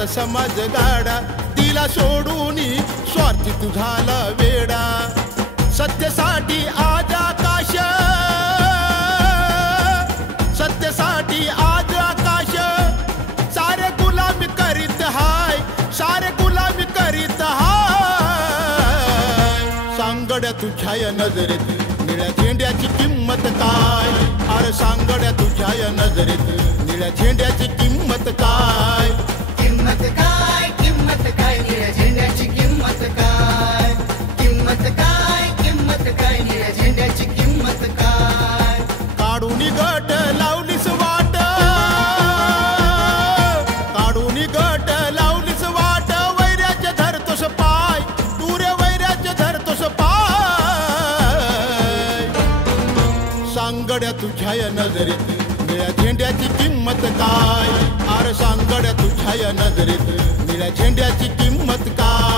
साऱ्यांचा समाज गाडा, तिला सोडून स्वार्थी तू झाला वेडा. सत्यासाठी आज आकाश, सत्यासाठी आज आकाश, सारे गुलामी करीत हाय, सारे गुलामी करीत हाय. सांगड्या तुझ्या या नजरेत निळ्या झेंड्याची किंमत काय, अरे सांगड्या तुझ्या या नजरेत निळ्या झेंड्याची किंमत काय. किंमत काय, किंमत काय, निळ्या झेंड्याची किंमत काय, किंमत काय, किंमत काय, निळ्या झेंड्याची किंमत काय. काढून गट लावलीस वाट, काढून गट लावलीस वाट, वैऱ्याचे धरतोस पाय, तू रे वैऱ्याचे धरतोस पाय. सांगड्या तुझ्या या नजरेत निळ्या झेंड्याची किंमत काय, अरे सांगड्या तुझ्या या नजरेत निळ्या झेंड्याची किंमत काय.